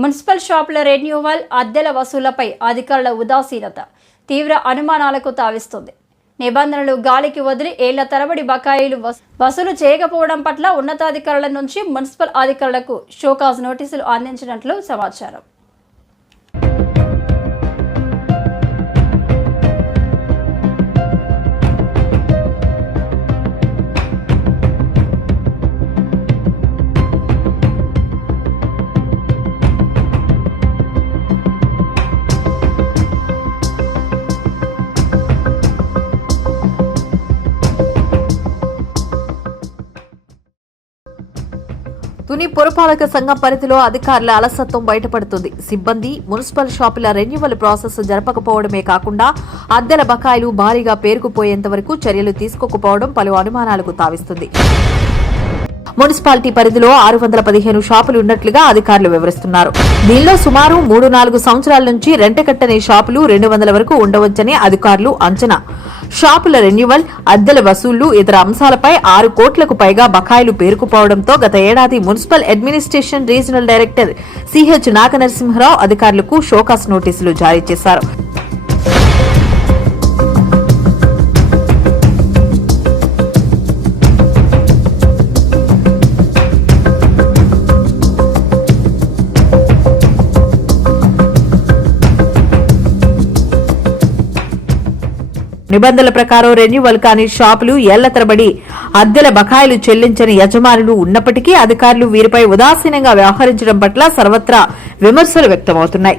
Municipal షాపుల renewal అద్దెల వసూళ్ళపై అధికారుల ఉదాసీనత తీవ్ర అనుమానాలకు తావిస్తుంది. నిబంధనలు గాలికి వదిలి ఏళ్ళ తరబడి బకాయిలు వసూలు చేయకపోవడం పట్ల ఉన్నతాధికారుల నుంచి మున్సిపల్ అధికారులకు షోకాజ్ నోటీసులు అందించినట్లు సమాచారం. తుని పురపాలక సంఘం పరిధిలో అధికారుల అలసత్వం బయటపడుతుంది. సిబ్బంది మున్సిపల్ షాపుల రెన్యువల్ ప్రాసెస్ జరపకపోవడమే కాకుండా అద్దెల బకాయిలు భారీగా పేరుకుపోయేంత వరకు చర్యలు తీసుకోకపోవడం పలు అనుమానాలకు తావిస్తుంది. మున్సిపాలిటీ పరిధిలో ఆరు వందల పదిహేను షాపులు ఉన్నట్లుగా అధికారులు వివరిస్తున్నారు. దీనిలో సుమారు మూడు నాలుగు సంవత్సరాల నుంచి రెంట కట్టని షాపులు రెండు వందల వరకు ఉండవచ్చని అధికారులు అంచనా. షాపుల రెన్యువల్ అద్దెల వసూళ్ళు ఇతర అంశాలపై ఆరు కోట్లకు పైగా బకాయిలు పేరుకుపోవడంతో గత ఏడాది municipal administration regional director CH Naganarasimharao అధికారులకు షోకాస్ నోటీసులు జారీ చేశారు. నిబంధనల ప్రకారం రెన్యువల్ కాని షాపులు ఏళ్ళ తరబడి అద్దెల బకాయిలు చెల్లించని యజమానులు ఉన్నప్పటికీ అధికారులు వీరిపై ఉదాసీనంగా వ్యవహరించడం పట్ల సర్వత్రా విమర్శలు వ్యక్తమవుతున్నాయి.